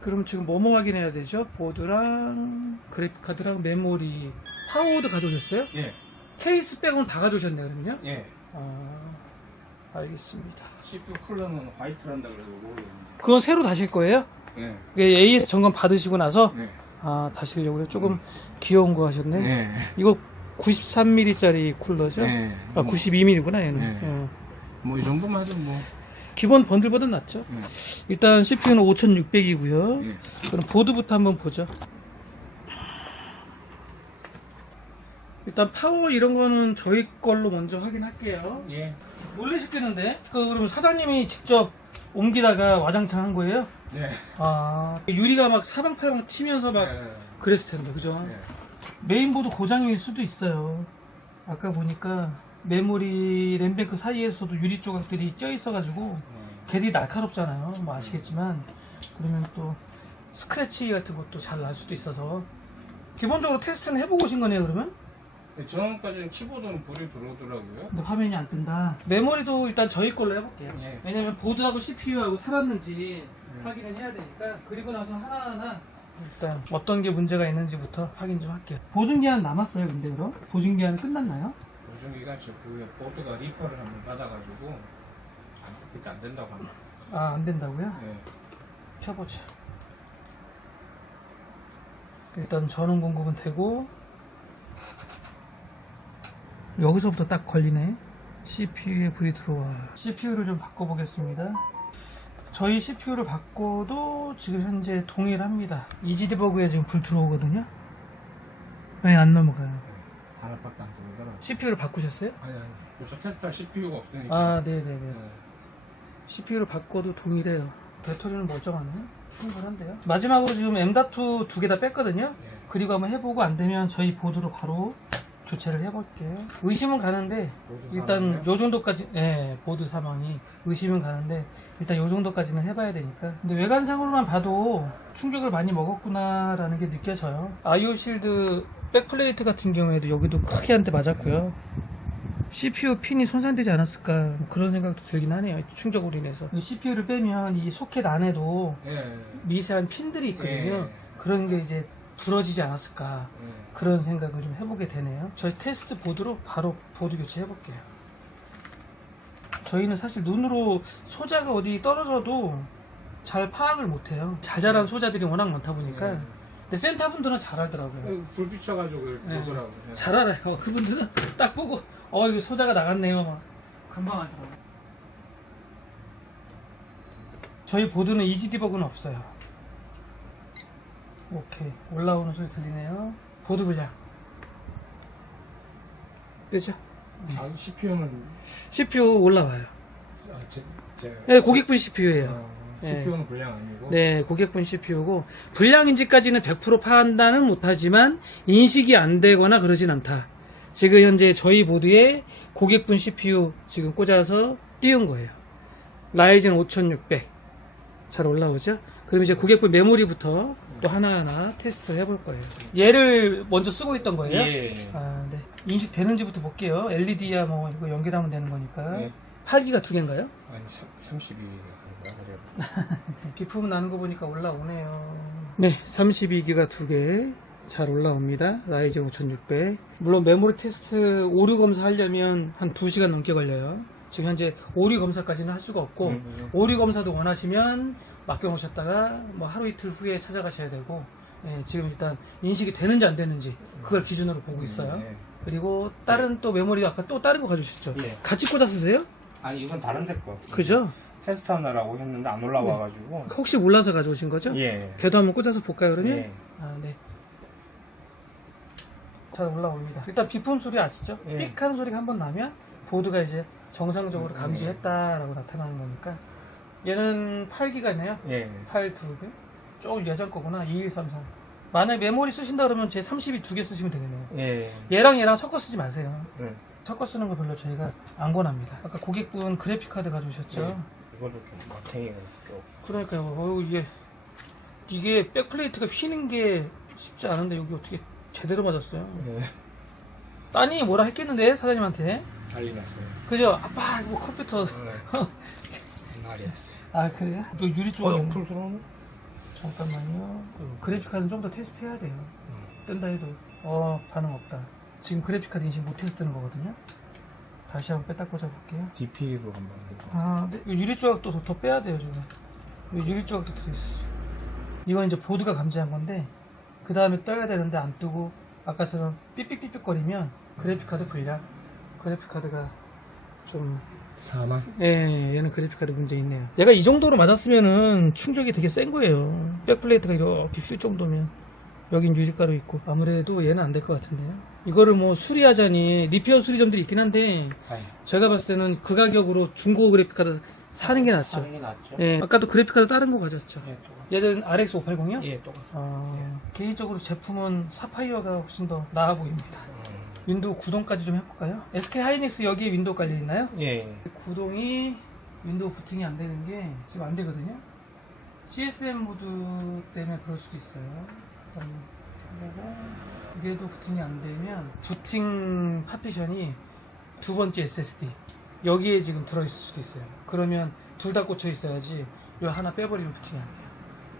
그럼 지금 뭐뭐 확인해야 되죠? 보드랑 그래픽카드랑 메모리, 파워보드 가져오셨어요? 예. 케이스 빼고는 다 가져오셨네요, 그럼요? 예. 알겠습니다. CPU 쿨러는 화이트를 한다 그래서 모르겠는데. 그건 새로 다실 거예요? 예. 이게 AS 점검 받으시고 나서 예. 다시려고요? 조금 귀여운 거 하셨네. 예. 이거 93mm짜리 쿨러죠? 예. 92mm구나 얘는. 예. 예. 뭐 이 정도만 해도 뭐. 기본 번들보다 낫죠? 예. 일단 CPU는 5600이고요. 예. 그럼 보드부터 한번 보죠. 일단 파워 이런 거는 저희 걸로 먼저 확인할게요. 예. 원래 시키는데? 그럼 사장님이 직접 옮기다가 와장창 한 거예요? 예. 유리가 막 사방팔방 튀면서 막 예. 그랬을 텐데, 그죠? 예. 메인보드 고장일 수도 있어요. 아까 보니까 메모리 램뱅크 사이에서도 유리 조각들이 껴 있어가지고 걔들이 날카롭잖아요. 뭐 아시겠지만 그러면 또 스크래치 같은 것도 잘 날 수도 있어서 기본적으로 테스트는 해보고 오신 거네요, 그러면? 저번까지는 키보드는 불이 들어오더라고요. 근데 화면이 안 뜬다. 메모리도 일단 저희 걸로 해볼게요. 예. 왜냐면 보드하고 CPU하고 살았는지 확인을 해야 되니까. 그리고 나서 하나하나 일단 어떤 게 문제가 있는지부터 확인 좀 할게요. 보증기한 남았어요, 근데 그럼? 보증기한은 끝났나요? 보증기가 그 보드가 리퍼를 한번 받아가지고 그때 안 된다고 합니다. 안 된다고요? 예. 켜보자. 일단 전원 공급은 되고 여기서부터 딱 걸리네. CPU에 불이 들어와. CPU를 좀 바꿔보겠습니다. 저희 CPU를 바꿔도 지금 현재 동일합니다. 이지디버그에 지금 불 들어오거든요. 왜 안 넘어가요? 하나밖에 안 들어오더라고요. CPU를 바꾸셨어요? 아니. 요새 테스트할 CPU가 없으니까. 네네네. 예. CPU를 바꿔도 동일해요. 배터리는 멀쩡하네. 충분한데요. 마지막으로 지금 M.2 두 개 다 뺐거든요. 예. 그리고 한번 해보고 안 되면 저희 보드로 바로 교체를 해볼게요. 의심은 가는데 보드 일단 사망이요? 요 정도까지, 보드 사망이 의심은 가는데 일단 요 정도까지는 해봐야 되니까. 근데 외관상으로만 봐도 충격을 많이 먹었구나라는 게 느껴져요. IO 실드 백플레이트 같은 경우에도 여기도 크게 한 대 맞았고요. CPU 핀이 손상되지 않았을까 뭐 그런 생각도 들긴 하네요. 충격으로 인해서. 이 CPU를 빼면 이 소켓 안에도 예. 미세한 핀들이 있거든요. 예. 그런 게 이제 부러지지 않았을까 예. 그런 생각을 좀 해보게 되네요. 저희 테스트 보드로 바로 보드 교체 해볼게요. 저희는 사실 눈으로 소자가 어디 떨어져도 잘 파악을 못해요. 자잘한 소자들이 워낙 많다 보니까. 예. 근데 센터분들은 잘 알더라고요. 불 비춰가지고 예. 보더라고요. 잘 알아요. 그분들은 딱 보고 이거 소자가 나갔네요. 막 금방 알더라고요. 저희 보드는 이지디버그는 없어요. 오케이, 올라오는 소리 들리네요. 보드 분량 뜨죠? CPU는 CPU 올라와요. 제 네, 고객분 CPU예요. CPU는 불량 아니고. 네, 고객분 CPU고 불량인지까지는 100% 판단은 못하지만 인식이 안 되거나 그러진 않다. 지금 현재 저희 보드에 고객분 CPU 지금 꽂아서 띄운 거예요. 라이젠 5600 잘 올라오죠? 그럼 이제 고객분 메모리부터 또 하나하나 테스트를 해볼 거예요. 얘를 먼저 쓰고 있던 거예요? 예. 네. 인식 되는지부터 볼게요. LED야 뭐 이거 연결하면 되는 거니까. 네. 8기가 두 개인가요? 아니 32가 그래요. 비품 나는 거 보니까 올라오네요. 네, 32기가 두 개 잘 올라옵니다. 라이젠 5600. 물론 메모리 테스트 오류 검사 하려면 한 2시간 넘게 걸려요. 지금 현재 오류 검사까지는 할 수가 없고 오류 검사도 원하시면 맡겨놓으셨다가 뭐 하루 이틀 후에 찾아가셔야 되고, 지금 일단 인식이 되는지 안 되는지 그걸 기준으로 보고 있어요. 그리고 다른 또 메모리 아까 또 다른 거 가져오셨죠? 예. 같이 꽂아 쓰세요? 아니 이건 다른 데 거. 그죠? 테스트하느라고 했는데 안 올라와가지고. 혹시 몰라서 가져오신 거죠? 예. 걔도 한번 꽂아서 볼까요, 그러면? 예. 네. 잘 올라옵니다. 일단 비품 소리 아시죠? 예. 삑 하는 소리가 한번 나면 보드가 이제 정상적으로 감지했다라고 나타나는 거니까. 얘는 8기가네요. 예. 8 2개. 조금 예전 거구나. 2133. 만약에 메모리 쓰신다 그러면 제 32 2개 쓰시면 되겠네요. 예. 얘랑 섞어 쓰지 마세요. 예. 섞어 쓰는 거 별로 저희가 안 권합니다. 아까 고객분 그래픽카드 가져오셨죠? 네. 이것도 좀 마탱이가 좀. 그러니까요. 이게 백플레이트가 휘는 게 쉽지 않은데 여기 어떻게 제대로 맞았어요. 예. 따님이 뭐라 했겠는데 사장님한테. 난리 났어요. 그죠? 아빠 뭐 컴퓨터. 난리 났어요. 그래요? 또 유리 쪽에 옆으로 들어오네? 잠깐만요. 그래픽카드는 좀 더 테스트 해야 돼요. 뜬다 해도 반응 없다. 지금 그래픽카드 인식 못 테스트는 거거든요. 다시 한번 뺐다 꽂아볼게요. DP로 한번 네. 유리 조각도 더 빼야 돼요 지금. 유리 조각도 들어있어. 이건 이제 보드가 감지한 건데 그 다음에 떠야 되는데 안 뜨고 아까처럼 삐삐삐삐거리면 그래픽카드 불량. 그래픽카드가 좀 사망. 예, 얘는 그래픽카드 문제 있네요. 얘가 이 정도로 맞았으면은 충격이 되게 센 거예요. 백플레이트가 이렇게 휠 정도면. 여긴 유리가루 있고. 아무래도 얘는 안 될 것 같은데요. 이거를 뭐 수리하자니 리페어 수리점들이 있긴 한데 제가 봤을 때는 그 가격으로 중고 그래픽카드 사는 게 낫죠. 사는 게 낫죠. 예, 아까도 그래픽카드 다른 거 가졌죠. 예, 얘는 RX 580이요? 예, 똑같습니다. 개인적으로 제품은 사파이어가 훨씬 더 나아 보입니다. 윈도우 구동까지 좀 해볼까요? SK 하이닉스 여기에 윈도우 깔려있나요? 예. 구동이 윈도우 부팅이 안 되는 게 지금 안 되거든요. CSM 모드 때문에 그럴 수도 있어요. 일단 해보고 이게도 부팅이 안 되면 부팅 파티션이 두 번째 SSD 여기에 지금 들어있을 수도 있어요. 그러면 둘 다 꽂혀 있어야지 이 하나 빼버리면 부팅이 안 돼요.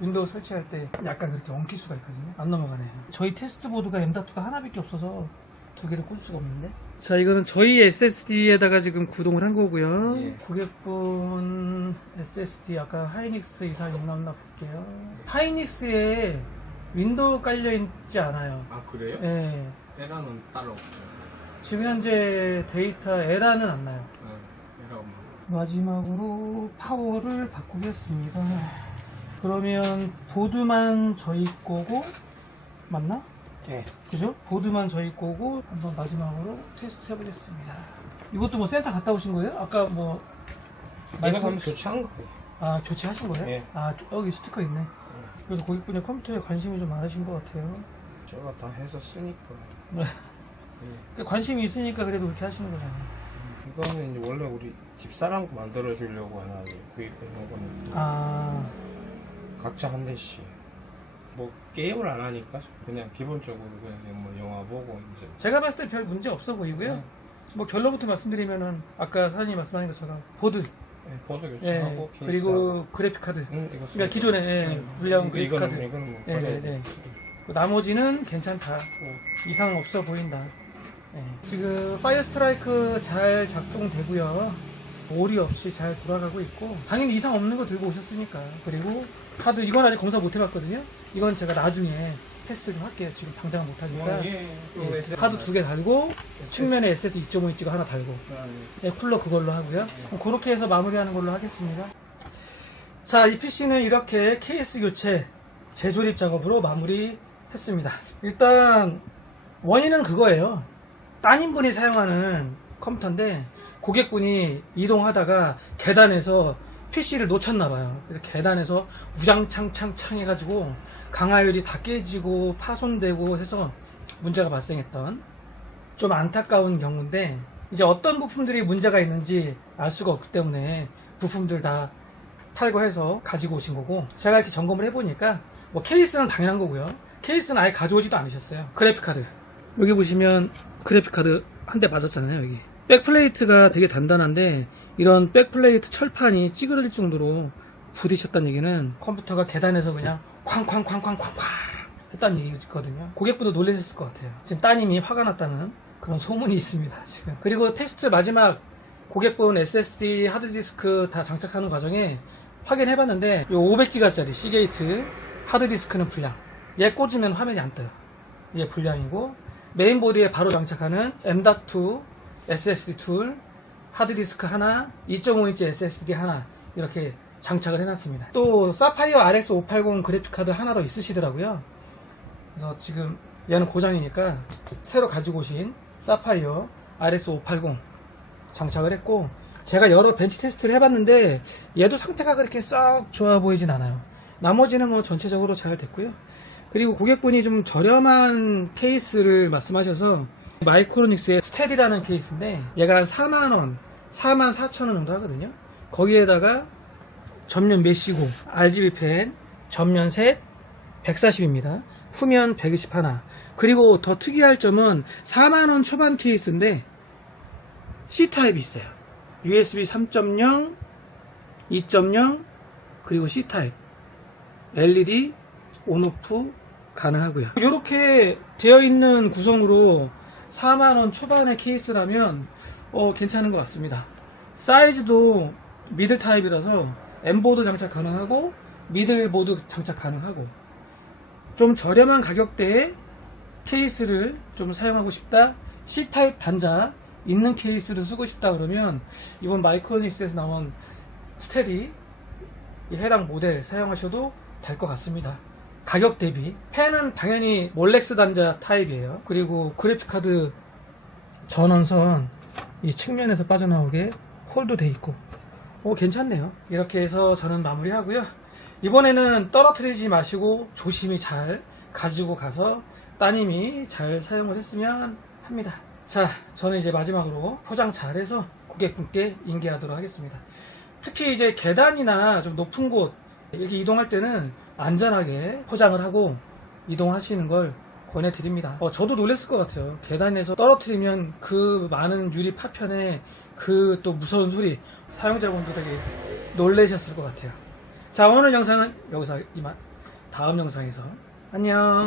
윈도우 설치할 때 약간 그렇게 엉킬 수가 있거든요. 안 넘어가네요. 저희 테스트 보드가 M.2가 하나밖에 없어서 두 개를 꽂을 수가 없는데. 자, 이거는 저희 SSD에다가 지금 구동을 한 거고요. 예. 고객분 SSD 아까 하이닉스 이상 있나 볼게요. 하이닉스에 윈도우 깔려 있지 않아요. 아, 그래요? 예. 에라는 따로 없죠. 지금 현재 데이터 에라는 안 나요. 에라 없는 마지막으로 파워를 바꾸겠습니다. 그러면 보드만 저희 거고 맞나? 예. 그죠? 보드만 저희 거고 한번 마지막으로 테스트 해보겠습니다. 이것도 뭐 센터 갔다 오신 거예요? 아까 뭐 이거 한번 교체한 거예요. 아 교체하신 거예요? 예. 아 여기 스티커 있네. 그래서 고객분이 컴퓨터에 관심이 좀 많으신 것 같아요. 제가 다 해서 쓰니까. 네. 관심이 있으니까 그래도 그렇게 하시는 거잖아요. 이거는 이제 원래 우리 집사람 거 만들어 주려고 해가지고 구입해놓은 거는 아 각자 한 대씩. 뭐 게임을 안 하니까 그냥 기본적으로 그냥 뭐 영화 보고 이제. 제가 봤을 때 별 문제 없어 보이고요. 뭐 결론부터 말씀드리면은 아까 사장님이 말씀하신 것처럼 보드, 예, 보드 교체하고 케이스하고. 그리고 그래픽 카드. 이거 그러니까 기존에 불량 그래픽 카드. 이거는 뭐 네. 그 나머지는 괜찮다. 뭐 이상 없어 보인다. 네. 지금 파이어 스트라이크 잘 작동되고요. 오리 없이 잘 돌아가고 있고 당연히 이상 없는 거 들고 오셨으니까. 그리고 카드 이건 아직 검사 못 해봤거든요. 이건 제가 나중에 테스트 좀 할게요. 지금 당장 못 하니까. 카드 두 개 달고 측면에 SSD 2.5인치가 하나 달고 쿨러 그걸로 하고요. 그렇게 해서 마무리하는 걸로 하겠습니다. 자, 이 PC는 이렇게 케이스 교체 재조립 작업으로 마무리했습니다. 일단 원인은 그거예요. 따님분이 사용하는 컴퓨터인데 고객분이 이동하다가 계단에서 PC를 놓쳤나봐요. 계단에서 우장창창창 해가지고 강화율이 다 깨지고 파손되고 해서 문제가 발생했던 좀 안타까운 경우인데 이제 어떤 부품들이 문제가 있는지 알 수가 없기 때문에 부품들 다 탈거해서 가지고 오신 거고 제가 이렇게 점검을 해보니까 뭐 케이스는 당연한 거고요. 케이스는 아예 가져오지도 않으셨어요. 그래픽카드 여기 보시면 그래픽카드 한 대 맞았잖아요. 여기 백플레이트가 되게 단단한데 이런 백플레이트 철판이 찌그러질 정도로 부딪혔다는 얘기는 컴퓨터가 계단에서 그냥 쾅쾅쾅쾅쾅쾅 했다는 얘기거든요. 고객분도 놀라셨을 것 같아요. 지금 따님이 화가 났다는 그런 소문이 있습니다. 지금. 그리고 테스트 마지막 고객분 SSD 하드디스크 다 장착하는 과정에 확인해봤는데 이 500기가짜리 시게이트 하드디스크는 불량. 얘 꽂으면 화면이 안 떠요. 이게 불량이고 메인보드에 바로 장착하는 M.2 SSD 툴 하드디스크 하나 2.5인치 SSD 하나 이렇게 장착을 해놨습니다. 또 사파이어 RX 580 그래픽카드 하나 더 있으시더라고요. 그래서 지금 얘는 고장이니까 새로 가지고 오신 사파이어 RX 580 장착을 했고 제가 여러 벤치 테스트를 해봤는데 얘도 상태가 그렇게 썩 좋아 보이진 않아요. 나머지는 뭐 전체적으로 잘 됐고요. 그리고 고객분이 좀 저렴한 케이스를 말씀하셔서 마이크로닉스의 스테디라는 케이스인데 얘가 한 4만원 44,000원 정도 하거든요. 거기에다가 전면 메시고 RGB 펜 전면 셋 140입니다. 후면 120 하나. 그리고 더 특이할 점은 4만원 초반 케이스인데 C타입이 있어요. USB 3.0 2.0 그리고 C타입 LED 온오프 가능하고요. 이렇게 되어 있는 구성으로 4만원 초반의 케이스라면 괜찮은 것 같습니다. 사이즈도 미들 타입이라서 M보드 장착 가능하고 미들보드 장착 가능하고, 좀 저렴한 가격대에 케이스를 좀 사용하고 싶다, C타입 단자 있는 케이스를 쓰고 싶다 그러면 이번 마이크로닉스에서 나온 스테디 이 해당 모델 사용하셔도 될 것 같습니다. 가격 대비. 펜은 당연히 몰렉스 단자 타입이에요. 그리고 그래픽카드 전원선 이 측면에서 빠져나오게 홀도 돼 있고 괜찮네요. 이렇게 해서 저는 마무리하고요. 이번에는 떨어뜨리지 마시고 조심히 잘 가지고 가서 따님이 잘 사용을 했으면 합니다. 자, 저는 이제 마지막으로 포장 잘해서 고객분께 인계하도록 하겠습니다. 특히 이제 계단이나 좀 높은 곳 이렇게 이동할 때는 안전하게 포장을 하고 이동하시는 걸 권해드립니다. 저도 놀랬을 것 같아요. 계단에서 떨어뜨리면 그 많은 유리 파편에 그 또 무서운 소리, 사용자분도 되게 놀라셨을 것 같아요. 자, 오늘 영상은 여기서 이만. 다음 영상에서 안녕.